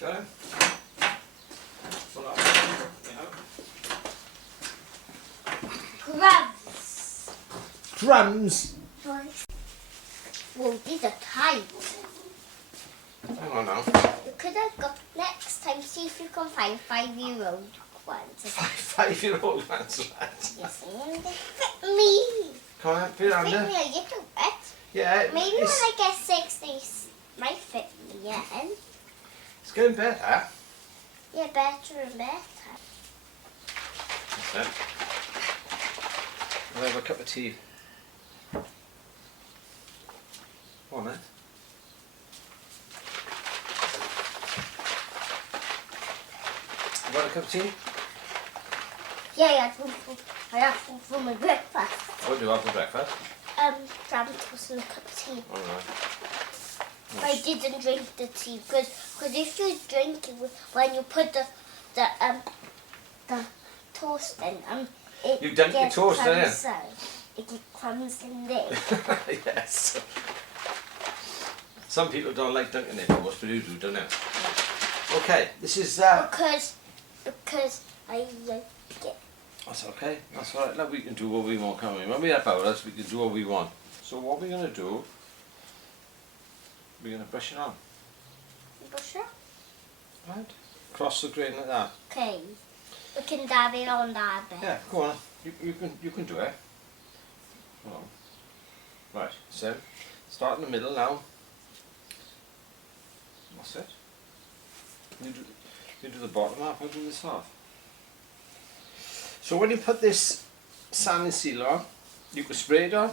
Got it? Crumbs. Crumbs? Whoa, these are tight. Hang on now. You could have got next time, see if you can find 5-year-old ones. 5-year-old ones, lads. Yes, and they fit me. Come on, put it under. Fit me a little bit. Yeah. Maybe when I get 6, they might fit me again. It's getting better. Yeah, better and better. That's it. I'll have a cup of tea. Go on then. You want a cup of tea? Yeah, I had food for my breakfast. What do you have for breakfast? Jam toast and a cup of tea. Alright. But I didn't drink the tea because if you drink it when you put the toast in, You dunked your toast in it? It gets crumbs in there. Yes. Some people don't like dunking their toast, but you do, don't you? Okay, this is because I like it. That's okay. That's all right. Now we can do what we want, can't we? When we have ours, we can do what we want. So what we're going to do, we're going to brush it on. Brush it? Right. Cross the grain like that. Okay. We can dab it on that bit. Yeah, go on. You can do it. Hold on. Right. So start in the middle now. That's it. You do the bottom half. I'll do this half. So when you put this sanding sealer on, you can spray it on,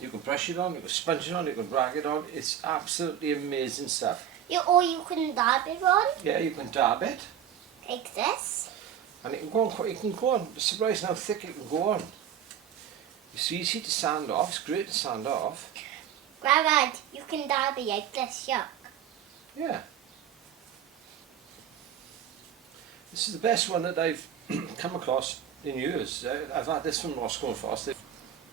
you can brush it on, you can sponge it on, you can rag it on. It's absolutely amazing stuff. Or you can dab it on. Yeah, you can dab it. Like this. And it can go on. Surprised how thick it can go on. It's easy to sand off. It's great to sand off. Grandad, you can dab it like this, yuck. Yeah. This is the best one that I've come across in years. I've had this from Roscoe and Foss. It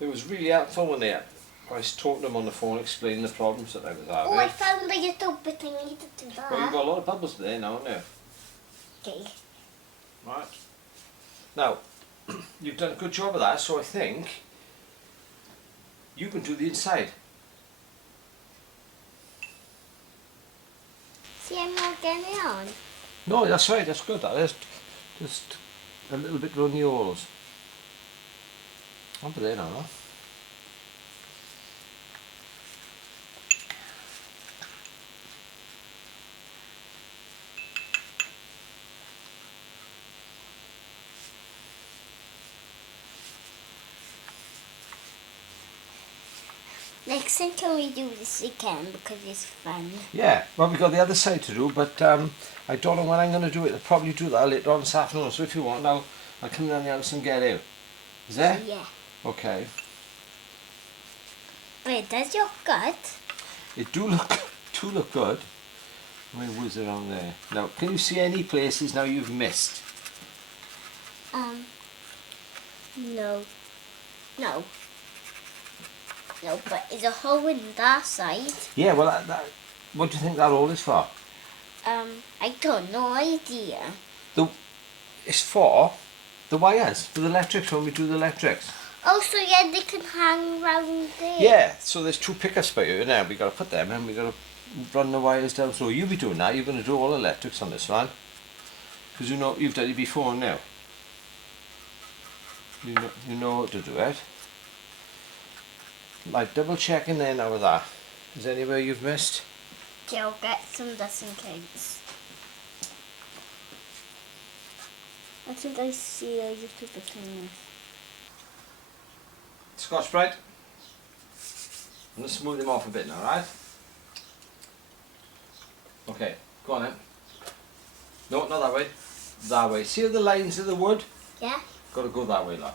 was really helpful when I was talking to them on the phone, explaining the problems that I was having. Oh, I found a little bit I needed to do that. Well, you've got a lot of bubbles there now, haven't you? Okay. Right. Now, you've done a good job of that, so I think you can do the inside. See, I'm not getting it on. No, that's right, that's good. That is just a little bit around the holes. Over there now, no? Next time can we do this again because it's fun. Yeah, well we've got the other side to do, but I don't know when I'm going to do it. I'll probably do that later on this afternoon, so if you want now, I'll come down the house and get it. Is there? Yeah. Okay. Wait, does your gut? It do look good. My wood's around there. Now, can you see any places now you've missed? No. No. No, but is a hole in that side? Yeah, well, what do you think that hole is for? I don't know idea. It's for the wires, for the electrics, when we do the electrics. Oh, so yeah, they can hang around there. Yeah, so there's 2 pickups by here now. We've got to put them in, we've got to run the wires down. So you'll be doing that, you're going to do all electrics on this one. Because you know, you've done it before now. You know how to do it. Like double checking there now with that. Is there anywhere you've missed? Okay, I'll get some just in case. I think I see a little bit in there. Scotch-Brite. I'm going to smooth them off a bit now, right? Okay, go on then. No, not that way. That way. See the lines of the wood? Yeah? Got to go that way, lad.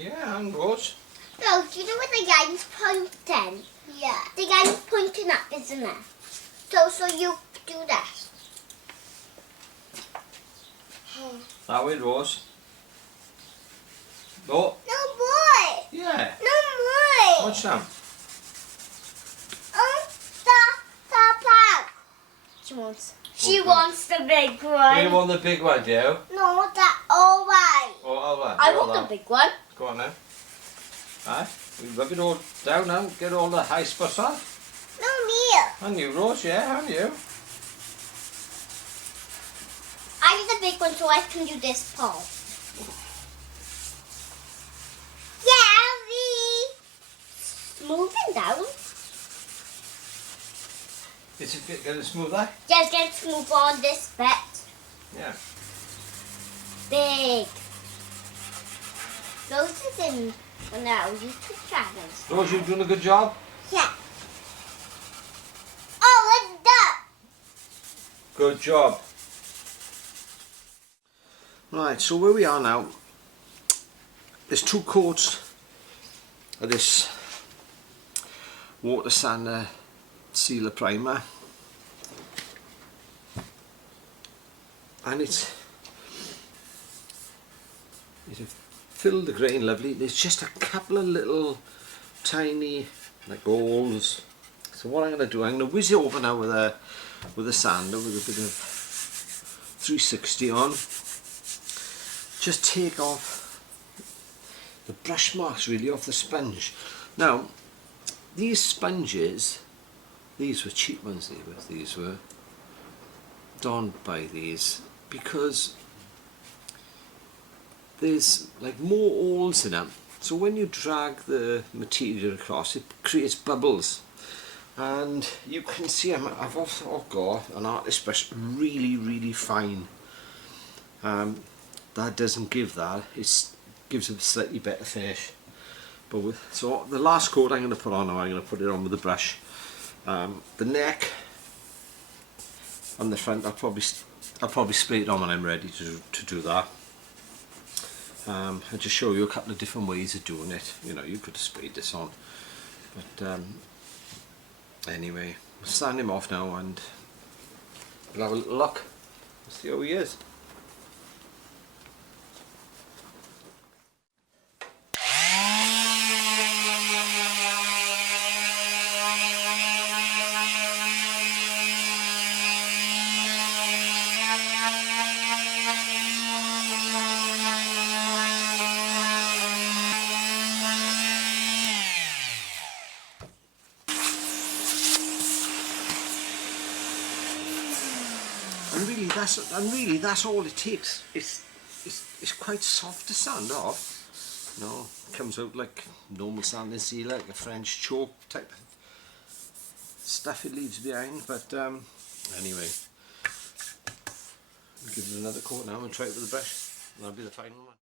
Yeah, and goes. No, do you know where the line's pointing? Yeah. The line's pointing up, isn't it? So you do that. That way, Rose. Oh. No boy. Yeah. No boy. What's that? The pack. She wants the big one. You want the big one, do you? No, the all white. Oh, all right. I want the big one. Go on then. Alright, we rub it all down now, get all the high spots off. No, me. And you, Rose, yeah, and you. I need the big one so I can do this part. Yeah, smoothing down. Is it getting smoother? Just get smooth on this bit. Yeah. Big. Rose is in one of our YouTube channels. Rose, you doing a good job? Yeah. Oh, it's done. Good job. Right, so where we are now, there's 2 coats of this water sander sealer primer, and it'll fill the grain lovely. There's just a couple of little tiny like holes. So what I'm going to do, I'm going to whiz it over now with a sander with a bit of 360 on. Just take off the brush marks really off the sponge. Now these sponges, these were cheap ones, these were. Don't buy these because there's like more holes in them, so when you drag the material across it creates bubbles, and you can see I've also got an artist brush really fine. That doesn't give that, it gives a slightly better finish. But so the last coat I'm going to put on now, I'm going to put it on with the brush. The neck and the front, I'll probably spray it on when I'm ready to do that. I'll just show you a couple of different ways of doing it. You know, you could have sprayed this on, but anyway, we'll stand him off now and we'll have a little look. See how he is. And really that's all it takes. It's quite soft to sand off. You know, it comes out like normal sanding sealer, like a French chalk type of stuff it leaves behind. But anyway, I'll give it another coat now and try it with the brush. And that'll be the final one.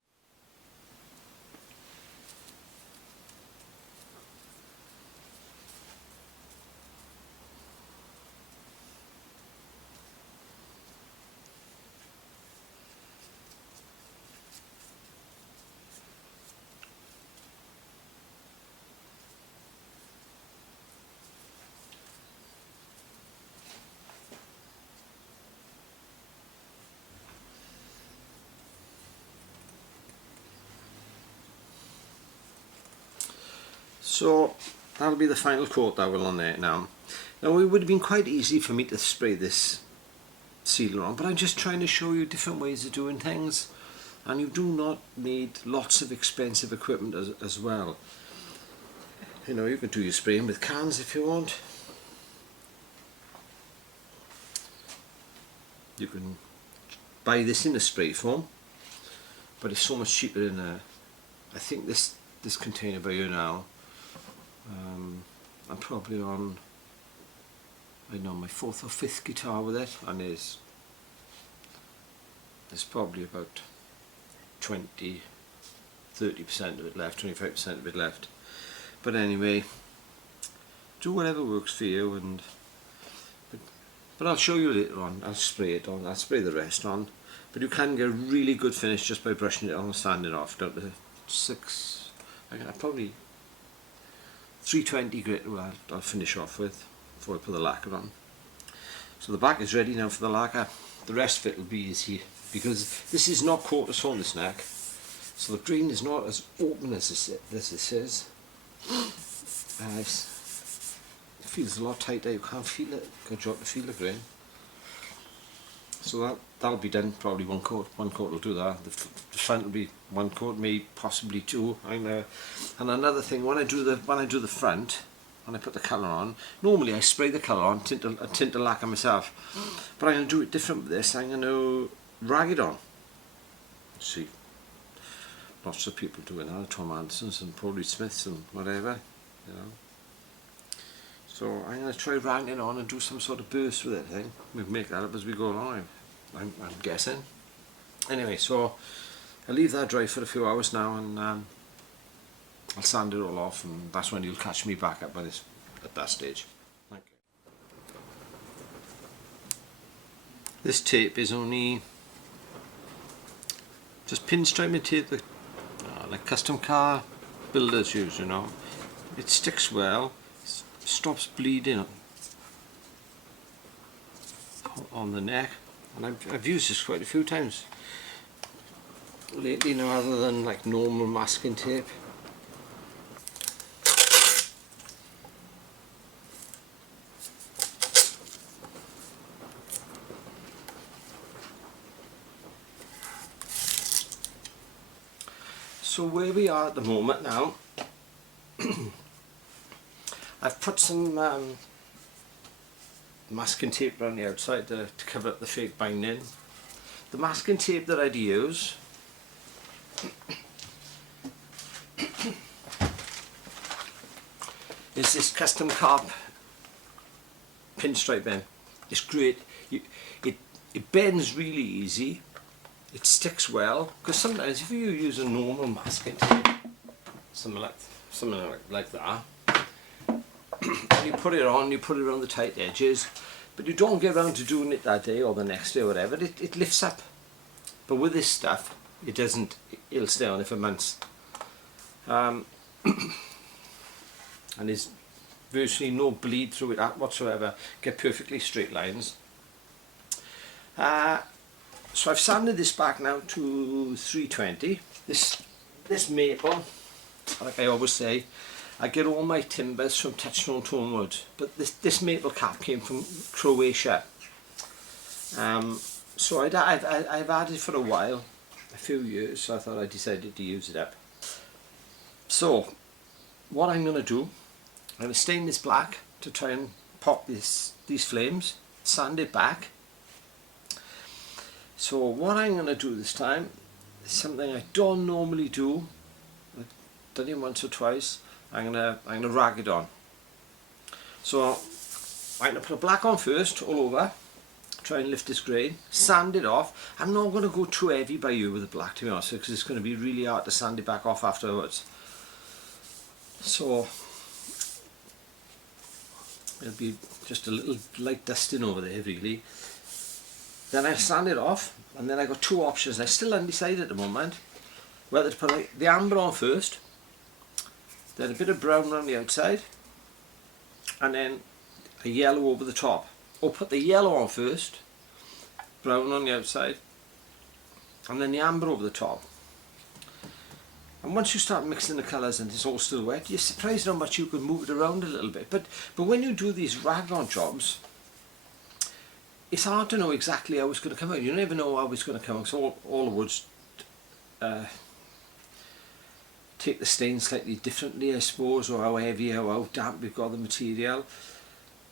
So that'll be the final coat that will on there now. Now it would have been quite easy for me to spray this sealer on, but I'm just trying to show you different ways of doing things, and you do not need lots of expensive equipment as well. You know, you can do your spraying with cans if you want. You can buy this in a spray foam, but it's so much cheaper in a, I think this container by you now, I'm probably on, I don't know, my 4th or 5th guitar with it, and there's probably about 20-30% of it left, 25% of it left. But anyway, do whatever works for you, but I'll show you later on. I'll spray it on, I'll spray the rest on, but you can get a really good finish just by brushing it on and sanding it off down to 6, I probably 320 grit I'll finish off with before I put the lacquer on. So the back is ready now for the lacquer. The rest of it will be easy because this is not quarter sawn, this neck, so the grain is not as open as this is. It feels a lot tighter. You can't feel it. Good job to feel the grain. So that'll be done. Probably one coat. One coat will do that. The front will be one coat, maybe possibly two. And another thing, when I do the front, when I put the colour on, normally I spray the colour on, tint the lacquer myself. But I'm going to do it different with this. I'm going to rag it on. See, lots of people doing that, Tom Andersons and Paul Reed Smiths and whatever, you know. So I'm going to try ragging it on and do some sort of burst with it, I think. We'll make that up as we go along, I'm guessing. Anyway, so I'll leave that dry for a few hours now, and I'll sand it all off, and that's when you'll catch me back up at that stage. Thank you. This tape is only just pinstriping tape that like custom car builders use, you know. It sticks well, stops bleeding on the neck, and I've used this quite a few times lately now, other than like normal masking tape. So where we are at the moment now, I've put some masking tape around the outside to cover up the fake binding. The masking tape that I'd use is this custom carve pinstriping. It's great. It bends really easy. It sticks well, because sometimes if you use a normal masking tape, something like that, and you put it on the tight edges, but you don't get around to doing it that day or the next day or whatever, it lifts up. But with this stuff, it doesn't. It'll stay on it for months, and there's virtually no bleed through it whatsoever. Get perfectly straight lines. So I've sanded this back now to 320. This maple, like I always say, I get all my timbers from Touchstone Tone Wood, but this maple cap came from Croatia. So I've had it for a while, a few years, so I thought I decided to use it up. So what I'm going to do, I'm going to stain this black to try and pop these flames, sand it back. So what I'm going to do this time is something I don't normally do. I've done it once or twice. I'm gonna rag it on. So I'm going to put a black on first all over, try and lift this grain, sand it off. I'm not going to go too heavy by you with the black, to be honest, because it's going to be really hard to sand it back off afterwards. So it'll be just a little light dusting over there really. Then I sand it off, and then I got two options. I'm still undecided at the moment whether to put the amber on first, then a bit of brown on the outside, and then a yellow over the top. Or put the yellow on first, brown on the outside, and then the amber over the top. And once you start mixing the colours and it's all still wet, you're surprised how much you can move it around a little bit. But when you do these rag-on jobs, it's hard to know exactly how it's going to come out. You never know how it's going to come out. So all the woods take the stain slightly differently, I suppose, or how heavy or how damp you've got the material.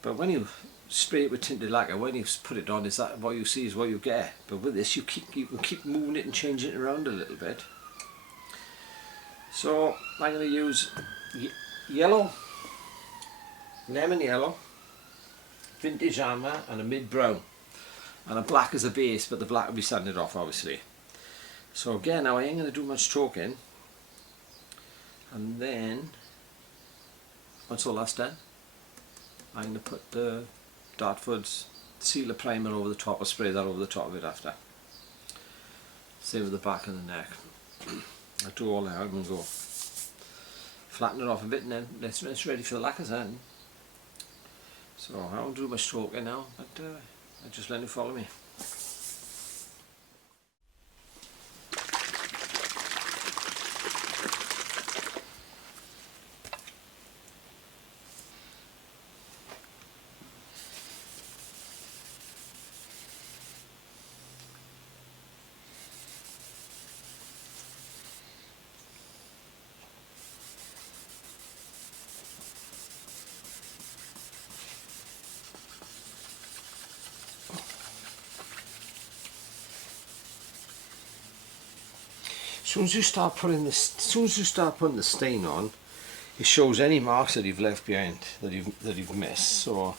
But when you spray it with tinted lacquer, when you put it on, is that what you see is what you get. But with this, you can keep moving it and changing it around a little bit. So I'm going to use yellow, lemon yellow, vintage amber, and a mid brown, and a black as a base, but the black will be sanded off obviously. So again, now I ain't going to do much stroking, and then once all that's done, I'm going to put the Dartford's sealer primer over the top, or spray that over the top of it after. Same with the back and the neck. I do all that out and go. Flatten it off a bit, and then it's ready for the lacquers then. So I won't do my stroking now, but I just let it follow me. soon as you start putting the stain on, it shows any marks that you've left behind, that you've missed. So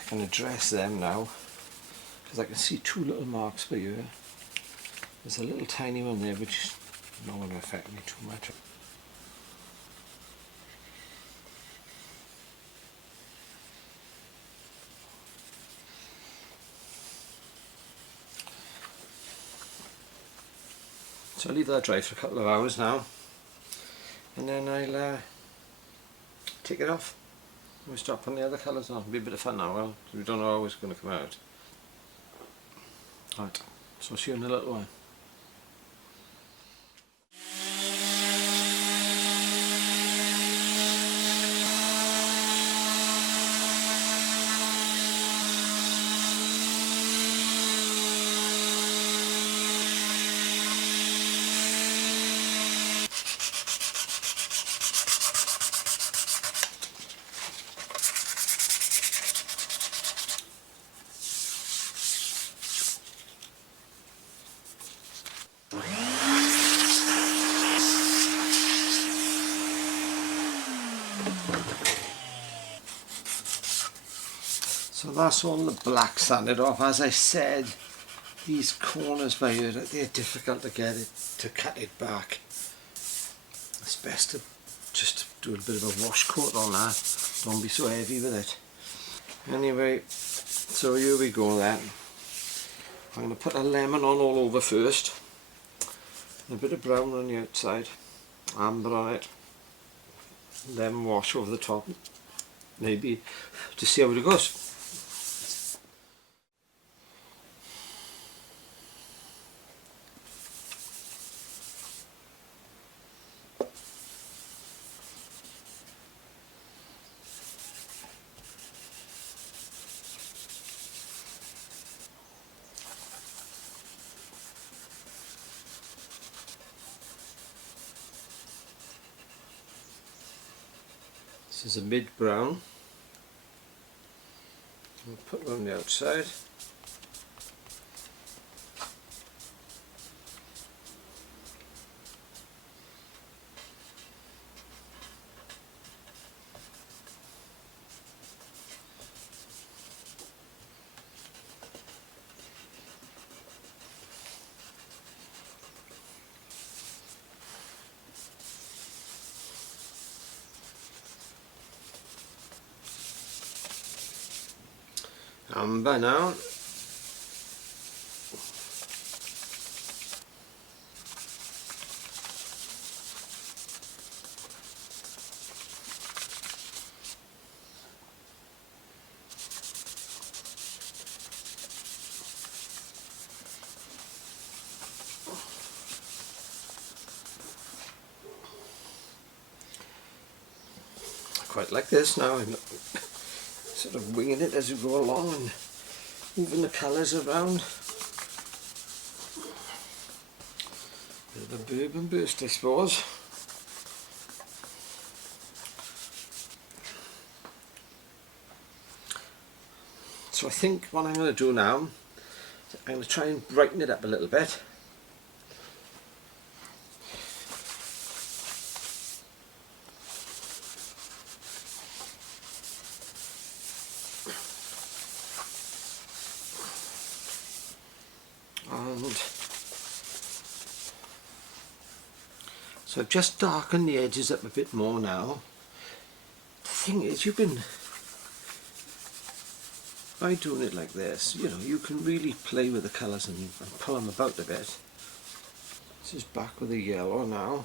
I can address them now, because I can see two little marks by here. There's a little tiny one there, which is not going to affect me too much. So I'll leave that dry for a couple of hours now, and then I'll take it off. We'll start putting the other colours on. It'll be a bit of fun now, well, we don't know how it's going to come out. Right, so I'll see you in a little while. So that's all the black sanded off. As I said, these corners by here, they're difficult to get it to cut it back. It's best to just do a bit of a wash coat on that. Don't be so heavy with it. Anyway, so here we go then. I'm going to put a lemon on all over first. A bit of brown on the outside, amber on it, lemon wash over the top, maybe, to see how it goes. This is a mid brown. I'll put it on the outside. Amber now. I quite like this now. I'm sort of winging it as we go along and moving the colours around. Bit of a bourbon burst, I suppose. So I think what I'm going to do now, I'm going to try and brighten it up a little bit. And so I've just darkened the edges up a bit more now. The thing is, by doing it like this, you know, you can really play with the colours and pull them about a bit. This is back with the yellow now.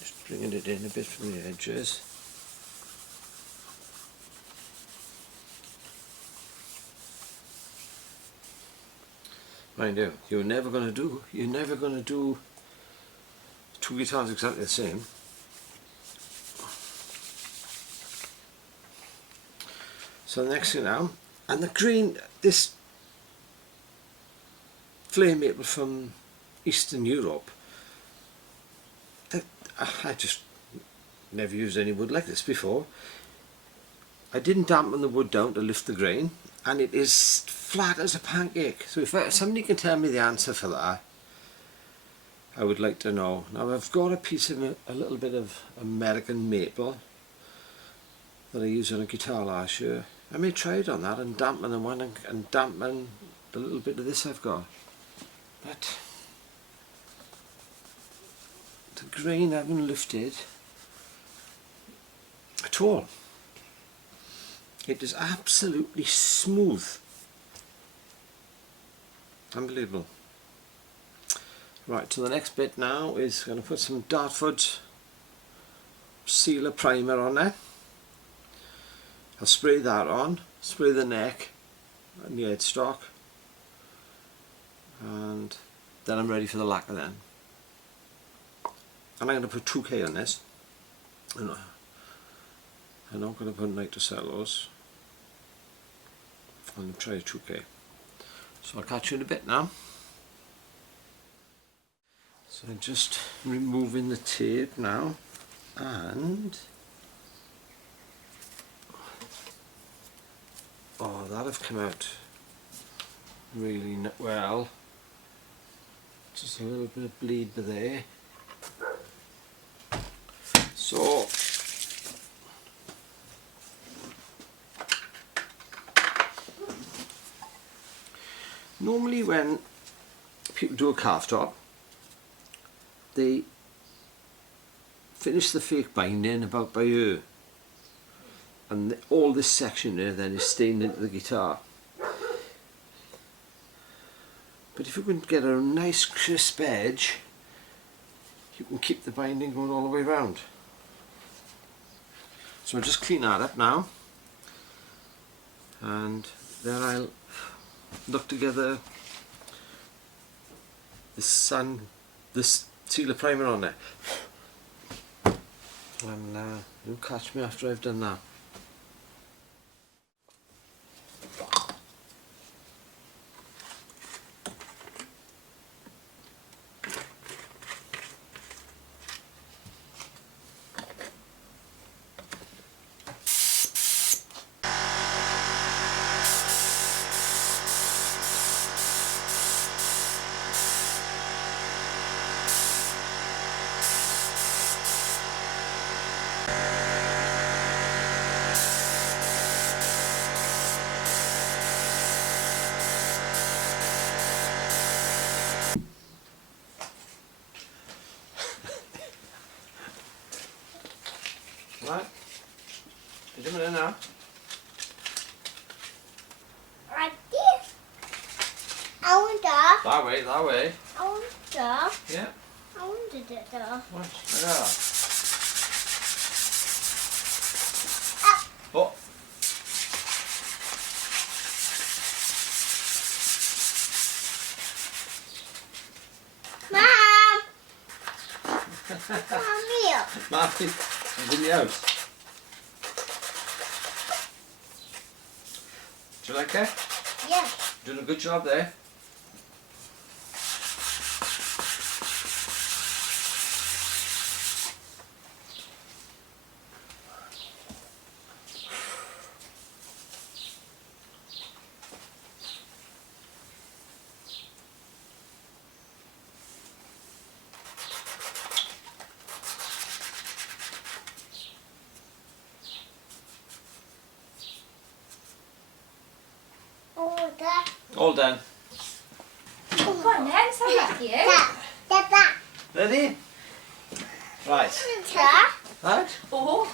Just bringing it in a bit from the edges. Mind you, you're never going to do two guitars exactly the same. So the next thing now, and the green, this flame maple from Eastern Europe, I just never used any wood like this before. I didn't dampen the wood down to lift the grain, and it is flat as a pancake. So if somebody can tell me the answer for that, I would like to know. Now I've got a piece of a little bit of American maple that I used on a guitar last year. I may try it on that and dampen the one and dampen the little bit of this I've got. But the grain I haven't lifted at all. It is absolutely smooth. Unbelievable. Right, so the next bit now is going to put some Dartford sealer primer on there. I'll spray that on, spray the neck and the headstock, and then I'm ready for the lacquer then. And I'm going to put 2K on this. I'm not going to put nitrocellulose. I'm going to try a 2K. So I'll catch you in a bit now. So I'm just removing the tape now, and oh, that have come out really well. Just a little bit of bleed there. So normally when people do a carve top, they finish the fake binding about by here, and all this section there then is stained into the guitar. But if you can get a nice crisp edge, you can keep the binding going all the way around. So I'll just clean that up now, and then I'll look together this sealer primer on there. And you'll catch me after I've done that. Right, you doing it now? Like this. I wonder. That way, that way. I wonder. Yeah. I wondered it though. What? Like that. Ah. Oh. Mom! Come here. Marty, she's in the house. Do you like it? Yeah. Doing a good job there. All done. Oh, go on then, so lucky you. Ready? Right. Right? Oh,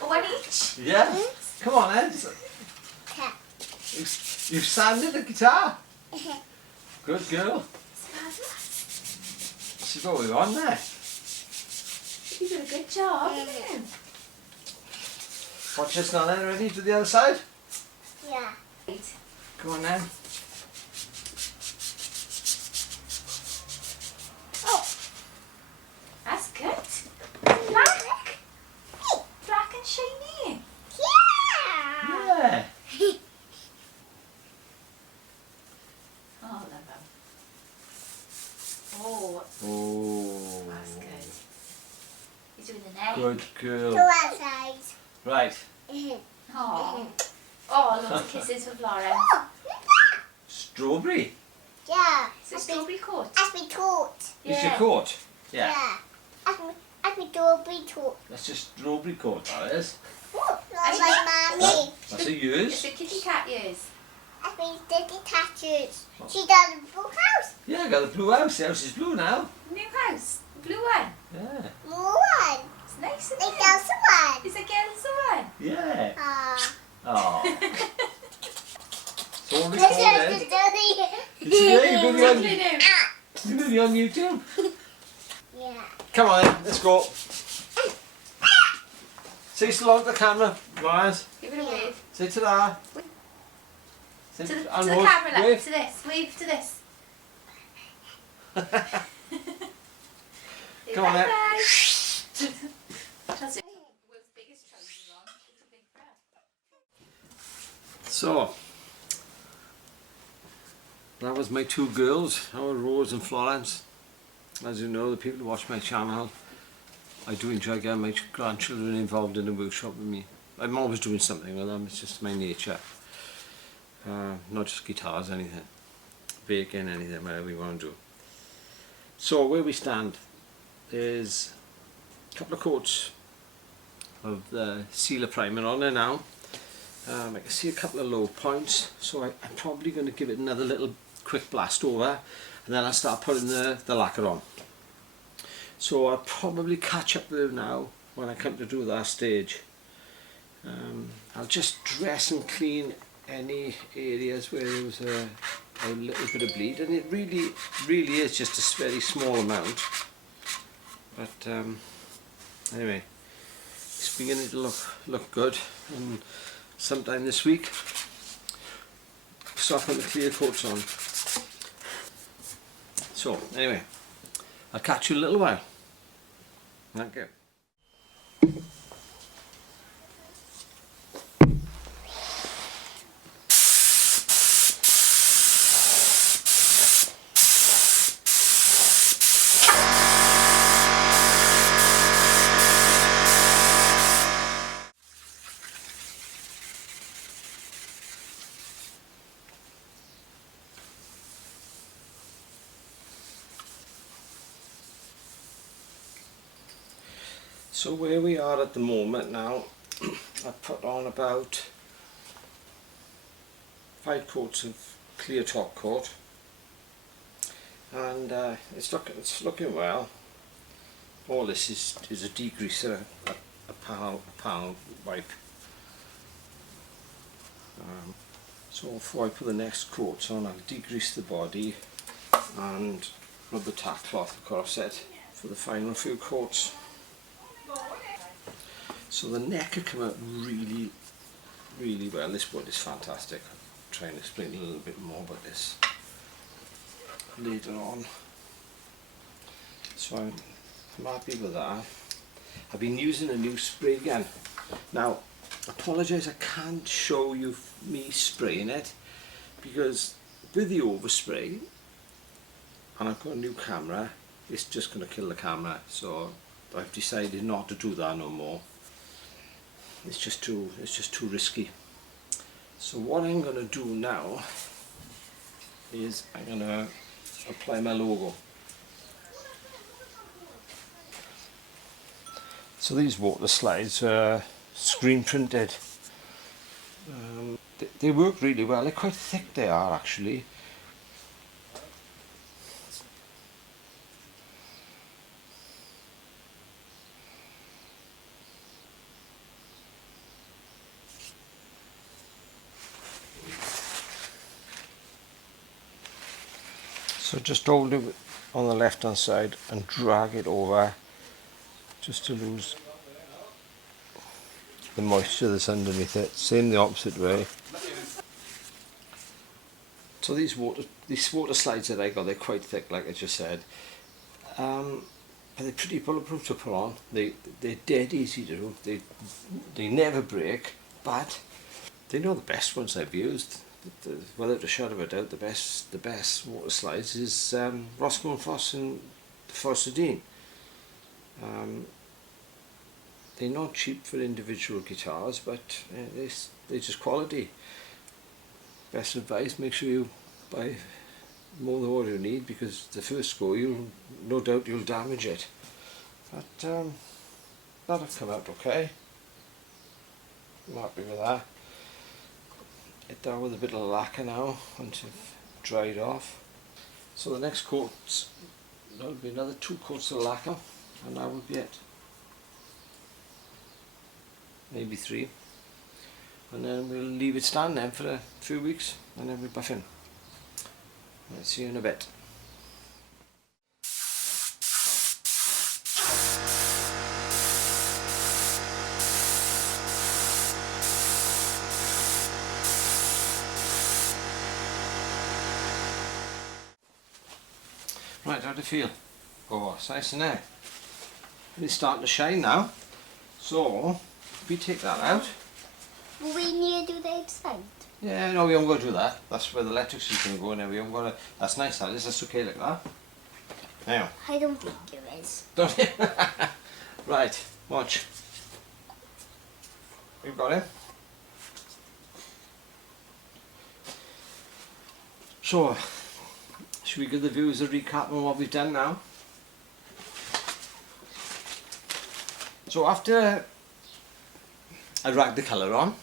one each. Yeah? Come on then. You've sanded the guitar. Good girl. This is what we want there. You did a good job, didn't you? Watch this now then, ready to the other side? Yeah. Come on then. Oh. That's good. Black. Black and shiny. Yeah. Yeah. Oh, love them. Oh, Oh. that's good. You're doing the nail. Good girl. To our side. Right. Oh. Oh, lots of kisses for Florence. Strawberry. Yeah. It's a strawberry coat. That's my coat. It's your coat. Yeah. That's my strawberry coat. That's just strawberry coat, that is. That's my mommy. That's a yours. It's a kitty cat ears. That's my daddy tattoos. She does a blue house. Yeah, I got the blue house. The house is blue now. New house. The blue one. Yeah. More one. It's nice, isn't They it? does one. It's a girl's one. Yeah. Ah. Oh. It's all This is recorded. the dirty. It's yeah, you're Lovely going now. to be on YouTube. Yeah. Come on then, let's go. Say so long to the camera, guys. Give it a wave. Say ta-da. Say To the and camera, look. wave. To this. Wave to this. Come on then. Bye-bye. That's it. World's biggest trousers on. It's a big bra. So, that was my two girls, our Rose and Florence. As you know, the people who watch my channel, I do enjoy getting my grandchildren involved in the workshop with me. I'm always doing something with them, it's just my nature. Not just guitars, anything. Baking, anything, whatever you want to do. So where we stand is a couple of coats of the sealer primer on there now. I can see a couple of low points, so I'm probably going to give it another little quick blast over, and then I'll start putting the lacquer on. So I'll probably catch up with it now when I come to do that stage. I'll just dress and clean any areas where there was a little bit of bleed, and it really is just a very small amount. But anyway, it's beginning to look good, and sometime this week start putting the clear coats on. So anyway, I'll catch you in a little while. Thank you. So where we are at the moment now, I've put on about 5 coats of clear top coat, and it's looking well. All this is a degreaser, a panel wipe. So before I put the next coats on, I'll degrease the body and rub the tack cloth, of course, set for the final few coats. So the neck will come out really well. This wood is fantastic. I'll try and explain a little bit more about this later on. So I'm happy with that. I've been using a new spray gun. Now, I apologise, I can't show you me spraying it because with the overspray, and I've got a new camera, it's just going to kill the camera. So I've decided not to do that no more. It's just too risky. So what I'm going to do now is I'm going to apply my logo. So these water slides are screen printed. They work really well. They're quite thick, they are actually. So just hold it on the left hand side and drag it over just to lose the moisture that's underneath it. Same the opposite way. So these water slides that I got, they're quite thick, like I just said. But they're pretty bulletproof to put on. They're dead easy to do. They never break, but they're not the best ones I've used. Without a shadow of a doubt, the best water slides is Roscoe and Foss and Forest Dean. they're not cheap for individual guitars, but they're just quality. Best advice, make sure you buy more than what you need, because the first go no doubt you'll damage it. But that'll come out okay. I'm happy with that. Hit that with a bit of lacquer now once it's dried off. So the next coat, there'll be another 2 coats of lacquer, and that will be it. Maybe 3. And then we'll leave it stand then for a few weeks, and then we'll buff in. I'll see you in a bit. Right, how do you feel? Oh, it's nice in there. It's starting to shine now. So, if we take that out. Will we need to do the inside? Yeah, no, we haven't got to do that. That's where the electric is going to go now. We haven't got to. That's nice, that is. That's okay like that. Now. I don't think it is. Don't you? Right, watch. We've got it. So, should we give the viewers a recap on what we've done now? So after I ragged the colour on,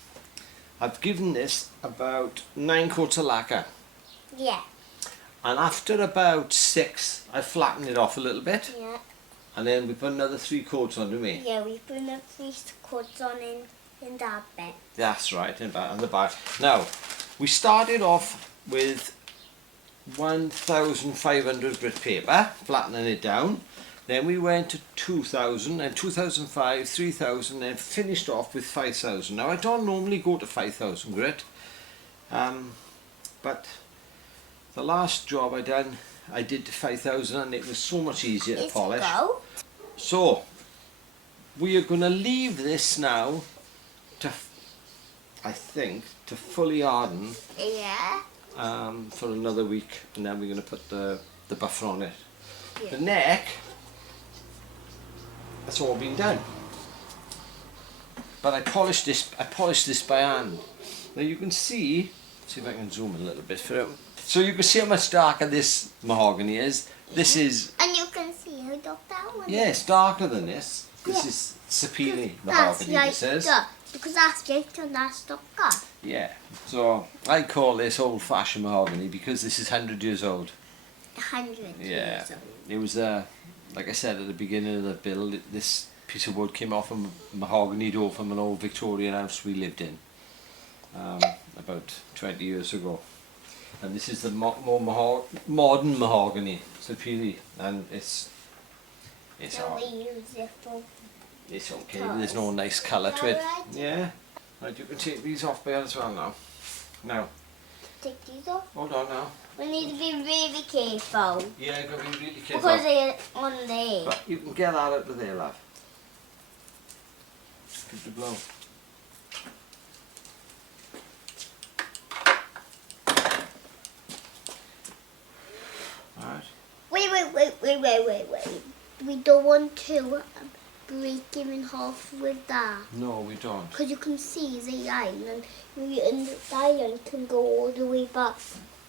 I've given this about 9 coats of lacquer. Yeah. And after about 6, I flattened it off a little bit. Yeah. And then we put another 3 coats on, didn't we? Yeah, we put the 3 coats on in that bit. That's right, on the back. Now, we started off with 1,500 grit paper, flattening it down. Then we went to 2,000, and 2,005, 3,000, and finished off with 5,000. Now, I don't normally go to 5,000 grit, but the last job I done, I did to 5,000, and it was so much easier to polish. Go. So, we are going to leave this now to, I think, to fully harden. Yeah. For another week, and then we're going to put the buffer on it. Yeah. The neck, that's all been done. But I polished this by hand. Now you can see if I can zoom in a little bit for it. So you can see how much darker this mahogany is. This is, and you can see how dark that one yeah, it's darker than this. This Yeah. is sapele That's mahogany, like this is. that, because that's light and that's darker. Yeah, so I call this old-fashioned mahogany because this is 100 years old. 100 Yeah, years old. it was like I said at the beginning of the build, this piece of wood came off a mahogany door from an old Victorian house we lived in about 20 years ago. And this is the more modern mahogany, sapele, and it's So hard. we use it for It's okay, but there's no nice colour to it. Alright. Yeah, right, you can take these off by as well now. Now, take these off. hold on now. We need to be really careful. Yeah, you've got to be really careful. Because they're on there. But you can get that out of there, love. Give it a blow. Alright. Wait. We don't want to break him in half with that. No, we don't. Because you can see the iron, and the iron can go all the way back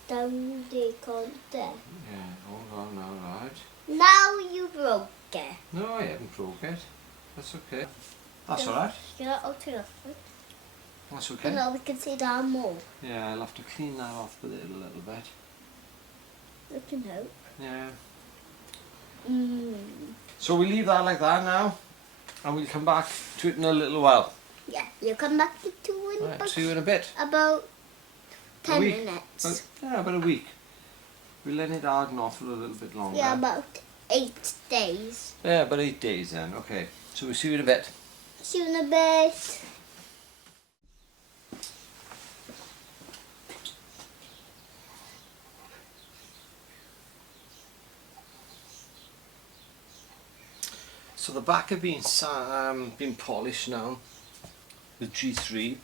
down there, can't there? Yeah, hold on now, right. Now you broke it. No, I haven't broke it. That's okay. That's alright. Yeah, I'll turn off it. That's okay. And now we can see that more. Yeah, I'll have to clean that off with it a little bit. We can help. Yeah. Mm. So we leave that like that now, and we'll come back to it in a little while. Yeah, you come back to 2 in Right, see you in a bit. about 10 week. minutes. About a week. We'll let it harden off for a little bit longer. Yeah, about 8 days. Yeah, about 8 days then. Okay. So we'll see you in a bit. See you in a bit. So the back have been polished now with G3.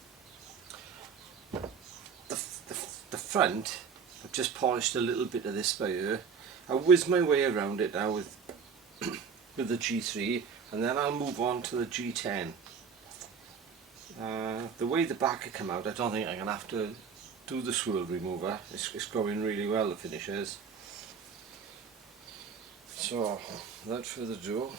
The front, I've just polished a little bit of this by here. I whizzed my way around it now with with the G3, and then I'll move on to the G10. The way the back will come out, I don't think I'm going to have to do the swirl remover. It's going really well, the finishes. So without further ado,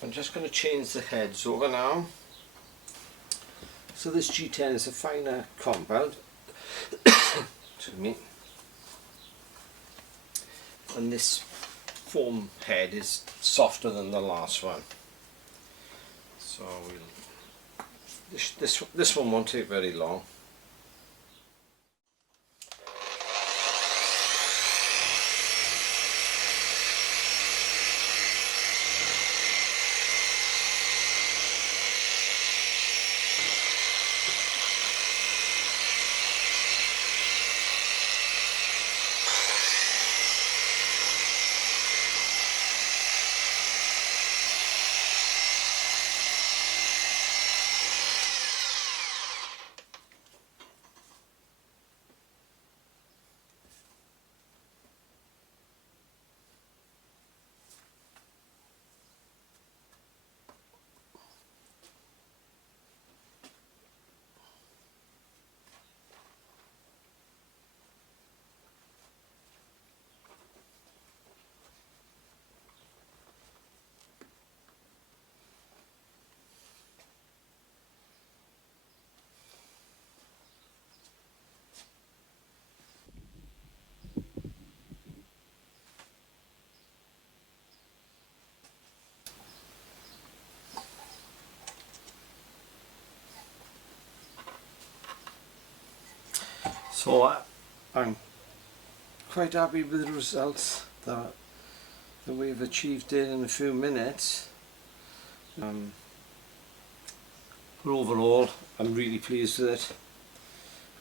I'm just going to change the heads over now. So this G10 is a finer compound. Excuse me. And this foam head is softer than the last one. So this one won't take very long. So I'm quite happy with the results that we've achieved it in a few minutes. But overall, I'm really pleased with it.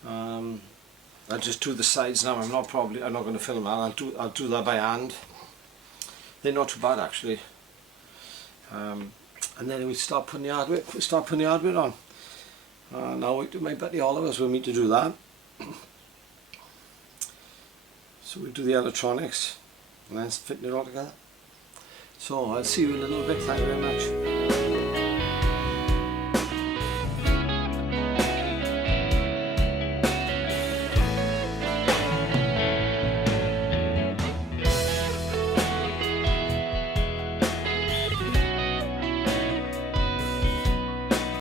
I'll just do the sides now. I'm not going to film that. I'll do that by hand. They're not too bad actually. And then we start putting the hardware on. Now wait till my buddy Oliver's with me to do that. So we do the electronics and then fit it all together. So I'll see you in a little bit. Thank you very much.